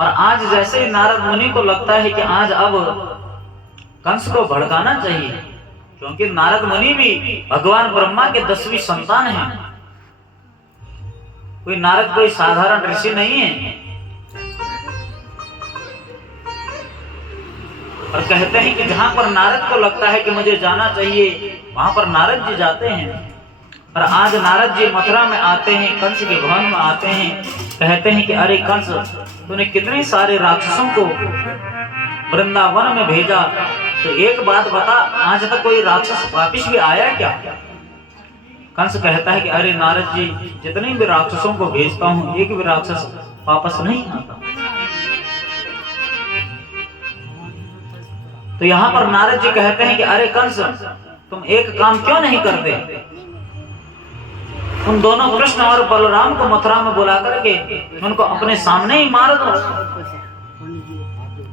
और आज जैसे ही नारद मुनि को लगता है कि आज अब कंस को भड़काना चाहिए, क्योंकि नारद मुनि भी भगवान ब्रह्मा के 10वीं संतान हैं। कोई नारद कोई साधारण ऋषि नहीं है। और कहते हैं कि जहां पर नारद को लगता है कि मुझे जाना चाहिए, वहां पर नारद जी जाते हैं। और आज नारद जी मथुरा में आते हैं, कंस के भवन में आते हैं। कहते हैं कि अरे कंस, तूने कितने सारे राक्षसों को वृंदावन में भेजा, तो एक बात बता, आज तक कोई राक्षस वापिस भी आया क्या? कंस कहता है कि अरे नारद जी, जितने भी राक्षसों को भेजता हूं, एक भी राक्षस वापस नहीं आता। तो यहाँ पर नारद जी कहते हैं कि अरे कंस, तुम एक काम क्यों नहीं करते? उन दोनों कृष्ण और बलराम को मथुरा में बुला करके उनको अपने सामने ही मार दो।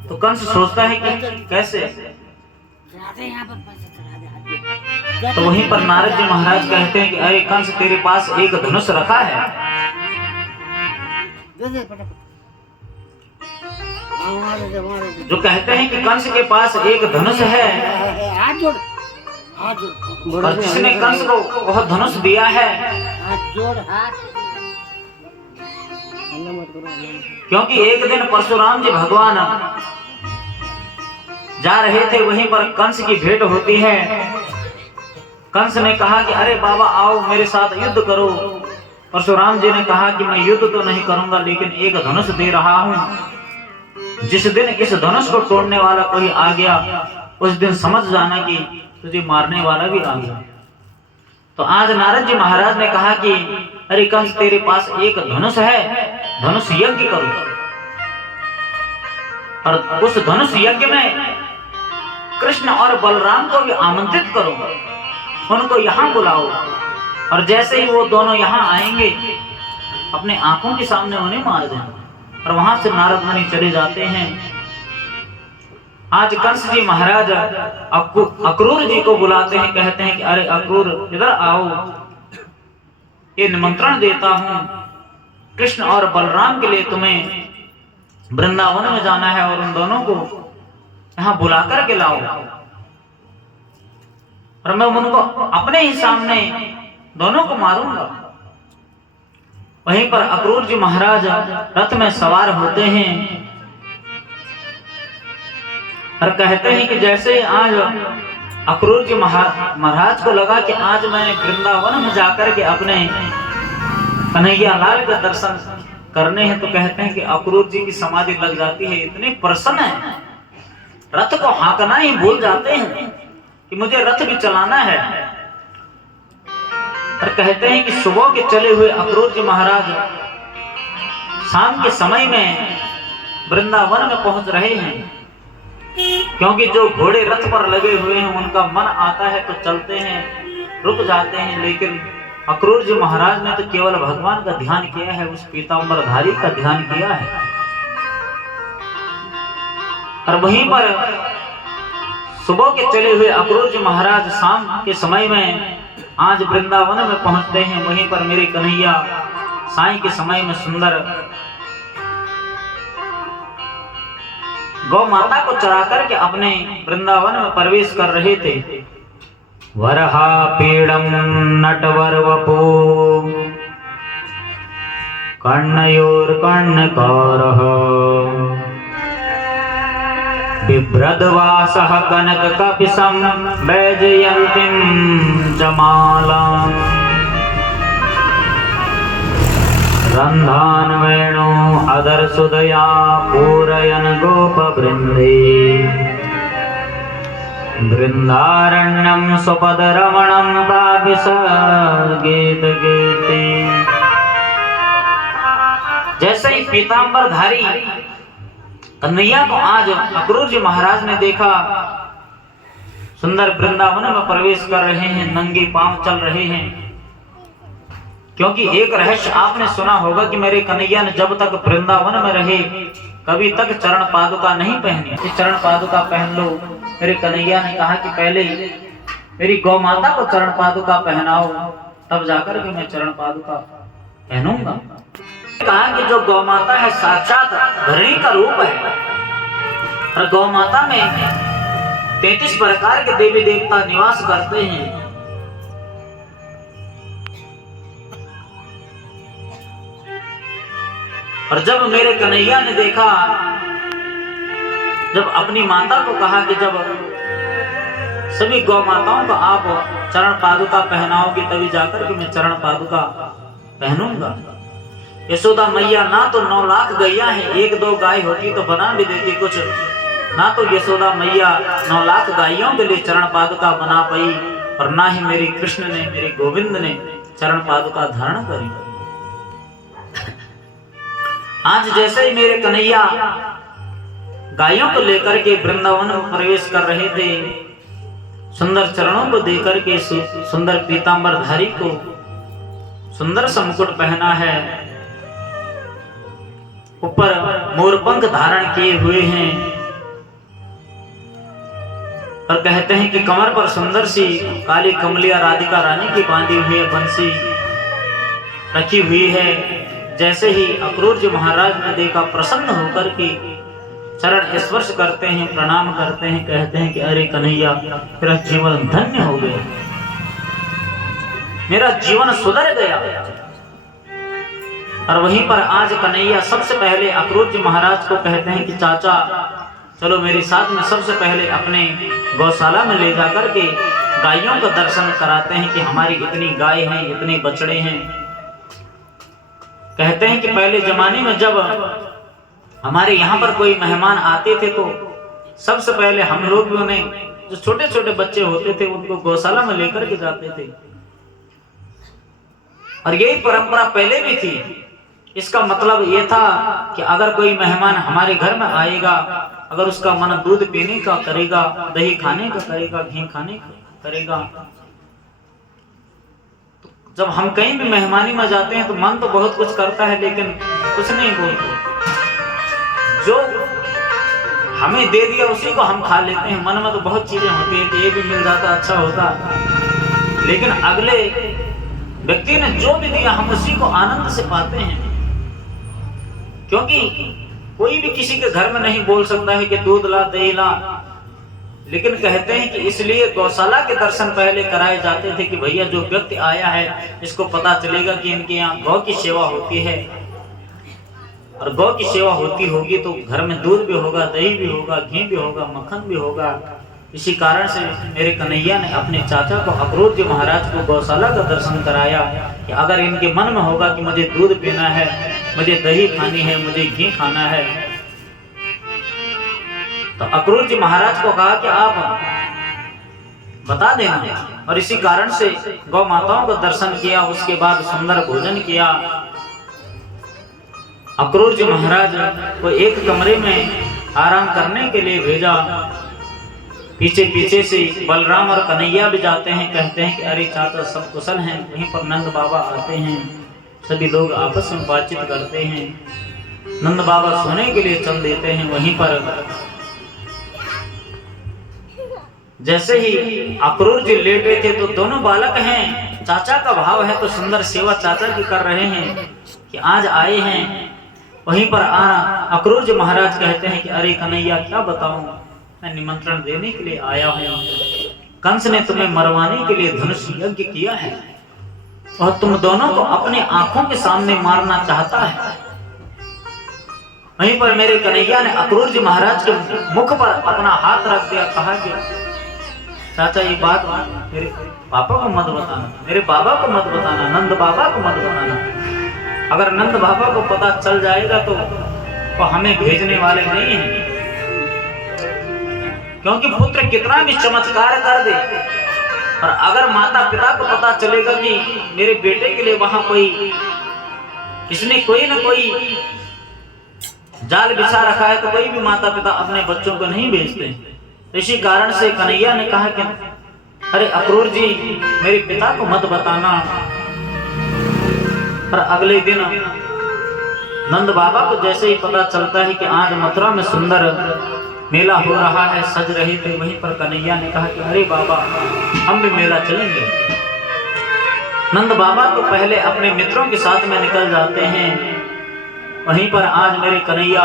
तो कंस सोचता है कि कैसे? तो वहीं पर नारद जी महाराज कहते हैं कि अरे कंस, तेरे पास एक धनुष रखा है। जो कहते हैं कि कंस के पास एक धनुष है, और जिसने कंस को वह धनुष दिया है, क्योंकि एक दिन परशुराम जी भगवान जा रहे थे, वहीं पर कंस की भेंट होती है। कंस ने कहा कि अरे बाबा आओ मेरे साथ युद्ध करो। परशुराम जी ने कहा कि मैं युद्ध तो नहीं करूंगा, लेकिन एक धनुष दे रहा हूं। जिस दिन इस धनुष को तोड़ने वाला कोई आ गया, उस दिन समझ जाना कि तुझे मारने वाला भी आ गया। तो आज नारद जी महाराज ने कहा कि अरे कंस, तेरे पास एक धनुष है, धनुष यज्ञ करो। और उस धनुष यज्ञ में कृष्ण और बलराम को भी आमंत्रित करो, उनको यहाँ बुलाओ। और जैसे ही वो दोनों यहाँ आएंगे, अपने आंखों के सामने उन्हें मार दें। और वहां से नारद मुनि चले जाते हैं। आज कंस जी महाराज अक्रूर जी को बुलाते हैं, कहते हैं कि अरे अक्रूर, इधर आओ, ये निमंत्रण देता हूं, कृष्ण और बलराम के लिए तुम्हें वृंदावन में जाना है, और उन दोनों को यहाँ बुला कर के लाओ, और मैं उनको अपने ही सामने दोनों को मारूंगा। वहीं पर अक्रूर जी महाराज रथ में सवार होते हैं और कहते हैं कि जैसे आज अक्रूर जी महाराज को लगा कि आज मैं वृंदावन में जाकर के अपने कन्हैया लाल का दर्शन करने हैं, तो कहते हैं कि अक्रूर जी की समाधि लग जाती है। इतने प्रसन्न है, रथ को हाँकना ही भूल जाते हैं कि मुझे रथ भी चलाना है। और कहते हैं कि सुबह के चले हुए अक्रूर जी महाराज शाम के समय में वृंदावन में पहुंच रहे हैं, क्योंकि जो घोड़े रथ पर लगे हुए हैं उनका मन आता है तो चलते हैं, रुक जाते हैं, लेकिन अक्रूर जी महाराज ने तो केवल भगवान का ध्यान किया है, उस पीतांबरधारी का ध्यान किया है। और वहीं पर सुबह के चले हुए अक्रूर जी महाराज शाम के समय में आज वृंदावन में पहुंचते हैं। वहीं पर मेरे कन्हैया साईं के समय में सुंदर गौ माता को चरा करके अपने वृंदावन में प्रवेश कर रहे थे। वरहा पीड़म नटवर वपो कर्णयोर कर्णकारः बिभ्रद्वासः कनक कपिशं वैजयन्तीं जमालां रन्धान वेणु अदर्शुदया पूरयन् गोपवृन्दे वृन्दारण्यं स्वपदरमणं प्राविशद्गीत गीते। जैसे ही पीतांबरधारी कन्हैया को आज अक्रूर जी महाराज ने देखा, सुंदर वृंदावन में प्रवेश कर रहे हैं, नंगे पांव चल रहे हैं। क्योंकि एक रहस्य आपने सुना होगा कि मेरे कन्हैया ने जब तक वृंदावन में रहे कभी तक चरण पादुका नहीं पहनी। इस चरण पादुका पहन लो। मेरे कन्हैया ने कहा कि पहले मेरी गौ माता को चरण पादुका पहनाओ, तब जाकर के मैं चरण पादुका पहनूंगा। कहा कि जो गौ माता है साक्षात धरणी का रूप है, और गौ माता में 33 प्रकार के देवी देवता निवास करते हैं। और जब मेरे कन्हैया ने देखा, जब अपनी माता को कहा कि जब सभी गौ माताओं को आप चरण पादुका पहनाओगे तभी जाकर के मैं चरण पादुका पहनूंगा। यशोदा मैया ना तो 9 लाख गैया है, 1-2 गाय होती तो बना भी देती कुछ, ना तो यशोदा मैया 9 लाख गायों के लिए चरण पादुका बना पाई, और ना ही मेरे कृष्ण ने, मेरे गोविंद ने चरण पादुका धारण करी। आज जैसे ही मेरे कन्हैया गायों को लेकर के वृंदावन में प्रवेश कर रहे थे, सुंदर चरणों को देकर के सुंदर पीतांबरधारी को सुंदर सा मुकुट पहना है, ऊपर मोरपंख धारण किए हुए हैं, और कहते हैं कि कमर पर सुंदर सी काली कमलिया राधिका रानी की बांधी हुई बंसी रखी हुई है। जैसे ही अक्रूर जी महाराज ने देखा, प्रसन्न होकर के चरण स्पर्श करते हैं, प्रणाम करते हैं, कहते हैं कि अरे कन्हैया तेरा जीवन धन्य हो गया, मेरा जीवन सुधर गया। और वहीं पर आज कन्हैया सबसे पहले अक्रूर जी महाराज को कहते हैं कि चाचा चलो मेरे साथ में सबसे पहले अपने गौशाला में ले जाकर के गायों का दर्शन कराते हैं कि हमारी इतनी गाय हैं, इतने बछड़े हैं। कहते हैं कि पहले जमाने में जब हमारे यहाँ पर कोई मेहमान आते थे तो सबसे पहले हम लोग भी उन्हें, जो छोटे छोटे बच्चे होते थे, उनको गौशाला में लेकर के जाते थे, और यही परंपरा पहले भी थी। इसका मतलब ये था कि अगर कोई मेहमान हमारे घर में आएगा, अगर उसका मन दूध पीने का करेगा, दही खाने का करेगा, घी खाने का करेगा, तो जब हम कहीं भी मेहमानी में जाते हैं तो मन तो बहुत कुछ करता है लेकिन कुछ नहीं बोलते। जो हमें दे दिया उसी को हम खा लेते हैं। मन में तो बहुत चीजें होती है कि ये भी मिल जाता अच्छा होता, लेकिन अगले व्यक्ति ने जो भी दिया हम उसी को आनंद से पाते हैं, क्योंकि कोई भी किसी के घर में नहीं बोल सकता है कि दूध ला दही ला। लेकिन कहते हैं कि इसलिए गौशाला के दर्शन पहले कराए जाते थे कि भैया जो व्यक्ति आया है इसको पता चलेगा कि इनके यहाँ गौ की सेवा होती है, और गौ की सेवा होती होगी तो घर में दूध भी होगा, दही भी होगा, घी भी होगा, मक्खन भी होगा। इसी कारण से मेरे कन्हैया ने अपने चाचा को, अक्रूर जी महाराज को गौशाला का दर्शन कराया कि अगर इनके मन में होगा कि मुझे दूध पीना है, मुझे दही खानी है, मुझे घी खाना है, तो अक्रूर जी महाराज को कहा कि आप बता देना। और इसी कारण से गौ माताओं का दर्शन किया, उसके बाद सुंदर भोजन किया। अक्रूर जी महाराज को एक कमरे में आराम करने के लिए भेजा। पीछे पीछे से बलराम और कन्हैया भी जाते हैं, कहते हैं कि अरे चाचा सब कुशल हैं। वहीं पर नंद बाबा आते हैं, सभी लोग आपस में बातचीत करते हैं। नंद बाबा सोने के लिए चल देते हैं। वहीं पर जैसे ही अक्रूर जी लेटे थे तो दोनों बालक हैं, चाचा का भाव है तो सुंदर सेवा चाचा की कर रहे हैं कि आज आए हैं। वहीं पर अक्रूर जी महाराज कहते हैं कि अरे कन्हैया क्या बताऊं, मैं निमंत्रण देने के लिए आया हूं। कंस ने तुम्हें मरवाने के लिए धनुष यज्ञ किया है और तुम दोनों को अपने आंखों के सामने मारना चाहता है। वहीं पर मेरे कन्हैया ने अक्रूर जी महाराज के मुख पर अपना हाथ रख दिया, कहा कि चाचा ये बात मेरे पापा को मत बताना, मेरे बाबा को मत बताना, नंद बाबा को मत बताना। अगर नंद बाबा को पता चल जाएगा तो हमें भेजने वाले नहीं हैं, क्योंकि पुत्र कितना भी चमत्कार कर दे, और अगर माता पिता को पता चलेगा कि मेरे बेटे के लिए वहां कोई, इसने कोई ना कोई जाल बिछा रखा है, तो कोई भी माता पिता अपने बच्चों को नहीं भेजते। इसी कारण से कन्हैया ने कहा कि अरे अक्रूर जी मेरे पिता को मत बताना। पर अगले दिन नंद बाबा को जैसे ही पता चलता है कि आज मथुरा में सुंदर मेला हो रहा है, सज रहे थे, वहीं पर कन्हैया ने कहा कि अरे बाबा हम भी मेला चलेंगे। नंद बाबा तो पहले अपने मित्रों के साथ में निकल जाते हैं, वहीं पर आज मेरे कन्हैया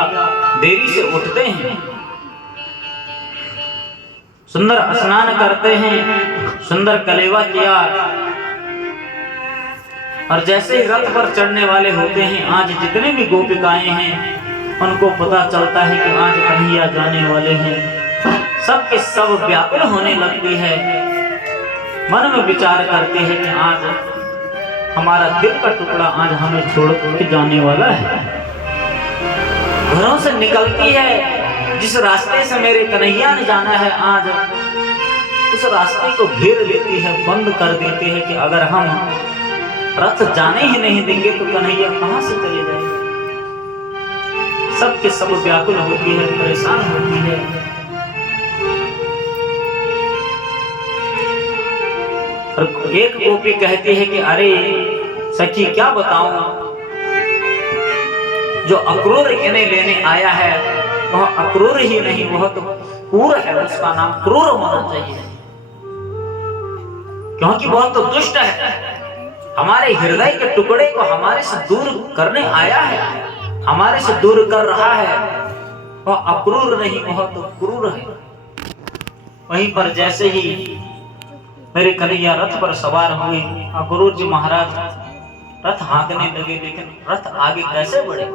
देरी से उठते हैं, सुंदर स्नान करते हैं, सुंदर कलेवा किया, और जैसे ही रथ पर चढ़ने वाले होते हैं, आज जितने भी गोपिकाएं हैं उनको पता चलता है कि आज कन्हैया जाने वाले हैं। सब के सब व्याकुल होने लगती है, मन में विचार करती है कि आज हमारा दिल का टुकड़ा आज हमें छोड़ के जाने वाला है। घरों से निकलती है, जिस रास्ते से मेरे कन्हैया ने जाना है आज उस रास्ते को घेर लेती है, बंद कर देती है कि अगर हम रथ जाने ही नहीं देंगे तो कन्हैया कहां से चले जाएंगे। सब के सब व्याकुल होती है, परेशान होती है। और एक गोपी कहती है कि अरे सखी क्या बताऊं, जो अक्रूर इन्हें लेने आया है वह अक्रूर ही नहीं, वह तो क्रूर है, उसका नाम क्रूर होना चाहिए, क्योंकि वह तो दुष्ट है। हमारे हृदय के टुकड़े को हमारे से दूर करने आया है, हमारे से दूर कर रहा है, वह अक्रूर नहीं, वह तो क्रूर है। वहीं पर जैसे ही मेरे कन्हैया रथ पर सवार हुए, अक्रूर जी महाराज रथ हाँकने लगे, लेकिन रथ आगे कैसे बढ़े।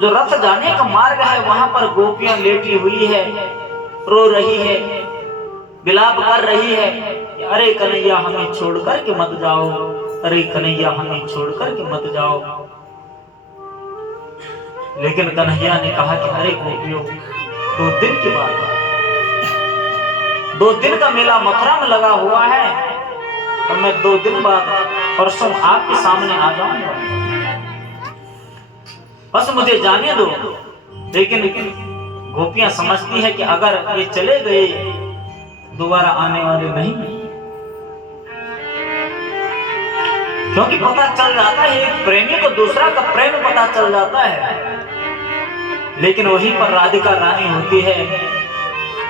जो रथ जाने का मार्ग है वहां पर गोपियां लेटी हुई है, रो रही है, विलाप कर रही है, अरे कन्हैया हमें छोड़कर के मत जाओ, अरे कन्हैया हमें छोड़कर के मत जाओ। लेकिन कन्हैया ने कहा कि अरे गोपियों, 2 दिन की बात है, 2 दिन का मेला मथुरा में लगा हुआ है और मैं 2 दिन बाद परसों आपके सामने आ जाऊंगा, बस मुझे जाने दो। लेकिन गोपियां समझती है कि अगर ये चले गए दोबारा आने वाले नहीं, क्योंकि पता चल जाता है एक प्रेमी को दूसरा का प्रेम पता चल जाता है। लेकिन वहीं पर राधिका रानी होती है,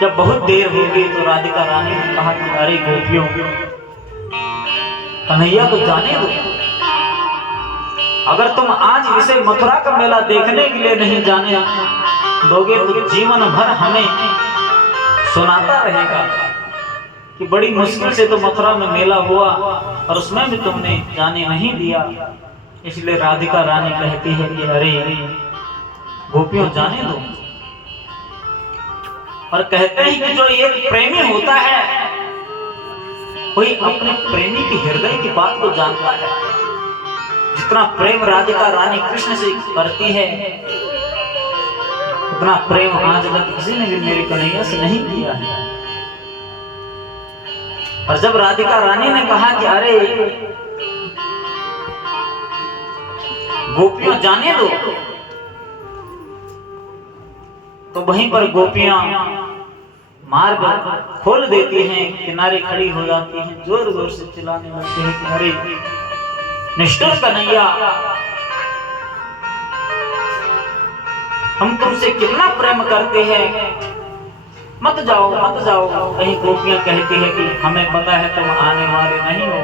जब बहुत देर हो गई तो राधिका रानी ने कहा कि अरे गोपियों, कन्हैया को जाने दो, अगर तुम आज इसे मथुरा का मेला देखने के लिए नहीं जाने दोगे तो जीवन भर हमें सुनाता रहेगा कि बड़ी मुश्किल से तो मथुरा में मेला हुआ और उसमें भी तुमने जाने नहीं दिया। इसलिए राधिका रानी कहती है कि अरे गोपियों जाने दो। और कहते हैं कि जो एक प्रेमी होता है कोई अपने प्रेमी के हृदय की बात को जानता है। जितना प्रेम राधिका रानी कृष्ण से करती है उतना प्रेम आज तक किसी ने भी मेरे कन्हैया से नहीं किया है। और जब राधिका रानी ने कहा कि अरे गोपियों जाने दो, तो वहीं पर गोपियां मार्ग खोल देती हैं, किनारे खड़ी हो जाती हैं, जोर जोर से चिल्लाने लगती हैं कि अरे निष्ठुर कन्हैया, हम तुमसे कितना प्रेम करते हैं, मत जाओ मत जाओ। कहीं गोपियां कहती है कि हमें पता है तुम आने वाले नहीं हो।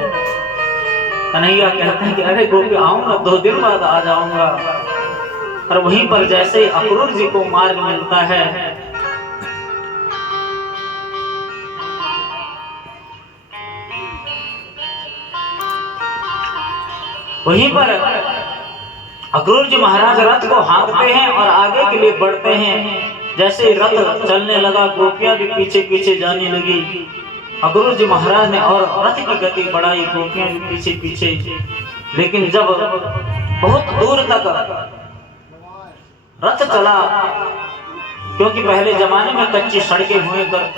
कन्हैया कहते हैं कि अरे गोपी आऊंगा, 2 दिन बाद आ जाऊंगा। और वहीं पर जैसे अक्रूर जी को मार्ग मिलता है, वहीं पर अक्रूर जी महाराज रथ को हाँकते हैं और आगे के लिए बढ़ते हैं। जैसे रथ चलने लगा, गोपियां भी पीछे पीछे जाने लगी। अक्रूर जी महाराज ने और रथ की गति बढ़ाई, गोपियां भी पीछे पीछे। लेकिन जब बहुत दूर तक रथ चला, क्योंकि पहले जमाने में कच्ची सड़कें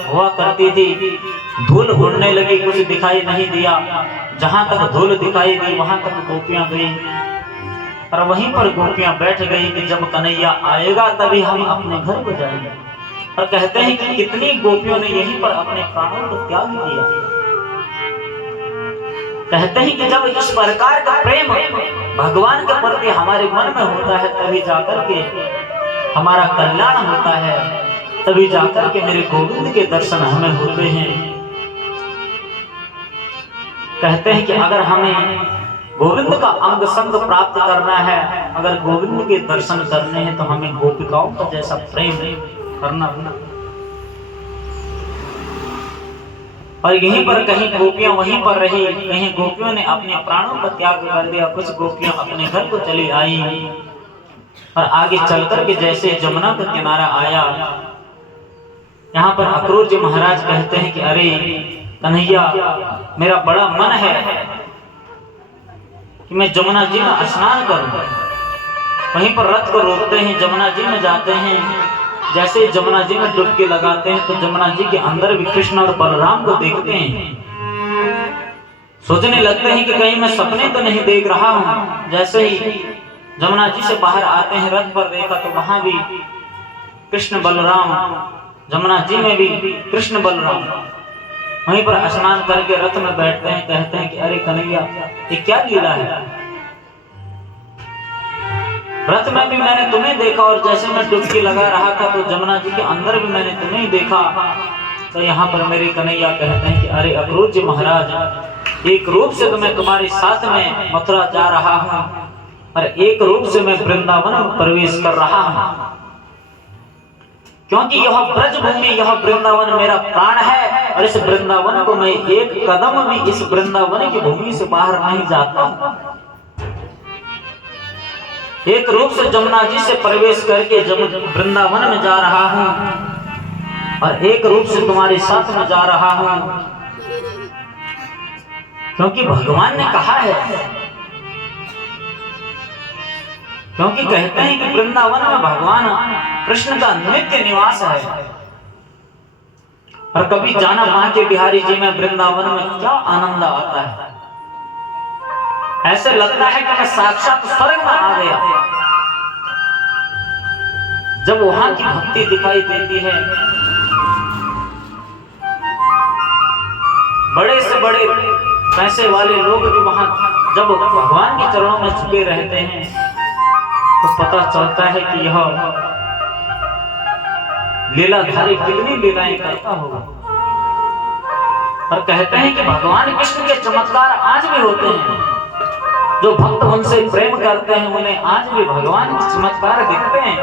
हुआ करती थी, धूल उड़ने लगी, कुछ दिखाई नहीं दिया। जहां तक धूल दिखाई दी वहां तक गोपियां गई और वहीं पर गोपियां बैठ गई कि जब कन्हैया आएगा तभी हम अपने घर को जाएंगे। और कहते हैं कि कितनी गोपियों ने यहीं पर अपने प्राणों को त्याग दिया। कहते हैं कि जब इस प्रकार का प्रेम भगवान के प्रति हमारे मन में होता है तभी जाकर के हमारा कल्याण होता है, तभी जाकर के मेरे गोविंद के दर्शन हमें होते हैं। कहते हैं कि अगर हमें गोविंद का अंग संग प्राप्त करना है, अगर गोविंद के दर्शन करने हैं तो हमें गोपिकाओं का जैसा प्रेम करना होना। और यहीं पर कहीं गोपियां वहीं पर रही, कहीं गोपियों ने अपने प्राणों का त्याग कर दिया, कुछ गोपियां अपने घर को चली आई। और आगे चलकर के जैसे जमुना का किनारा आया, यहाँ पर अक्रूर जी महाराज कहते हैं कि अरे कन्हैया, मेरा बड़ा मन है कि मैं जमुना जी में स्नान करूं। वहीं पर रथ को रोकते हैं, जमुना जी में जाते हैं। जैसे जमुना जी में डुबकी लगाते हैं तो जमुना जी के अंदर भी कृष्ण और बलराम को देखते हैं। सोचने लगते हैं कि कहीं मैं सपने तो नहीं देख रहा हूं। जैसे ही जमुना जी से बाहर आते हैं, रथ पर देखा तो वहां भी कृष्ण बलराम, जमुना जी में भी कृष्ण बलराम। वहीं पर स्नान करके रथ में बैठते हैं, कहते हैं कि अरे कन्हैया, ये क्या लीला है। रथ में भी मैंने तुम्हें देखा और जैसे मैं डुबकी लगा रहा था तो जमुना जी के अंदर भी मैंने तुम्हें देखा। तो यहाँ पर मेरे कन्हैया कहते हैं कि अरे अक्रूर जी महाराज, एक रूप से तो मैं तुम्हारे साथ में मथुरा जा रहा हूँ और एक रूप से मैं वृंदावन में प्रवेश कर रहा हूँ, क्योंकि यह ब्रज भूमि, यह वृंदावन मेरा प्राण है। और इस वृंदावन को मैं एक कदम भी इस वृंदावन की भूमि से बाहर नहीं जाता हूँ। एक रूप से जमुना जी से प्रवेश करके वृंदावन में जा रहा हूँ और एक रूप से तुम्हारे साथ में जा रहा हूँ, क्योंकि भगवान ने कहा है, क्योंकि कहते हैं कि वृंदावन में भगवान कृष्ण का नित्य निवास है। और कभी जाना मां के बिहारी जी में वृंदावन में क्या आनंद आता है। ऐसे लगता है कि मैं साक्षात स्वर्ग में आ गया जब वहां की भक्ति दिखाई देती है। बड़े से बड़े पैसे वाले लोग भी वहां जब भगवान के चरणों में झुके रहते हैं तो पता चलता है कि यह लीलाधारी कितनी लीलाएं करता होगा। और कहते हैं कि भगवान कृष्ण के चमत्कार आज भी होते हैं। जो भक्त उनसे प्रेम करते हैं उन्हें आज भी भगवान के चमत्कार दिखते हैं।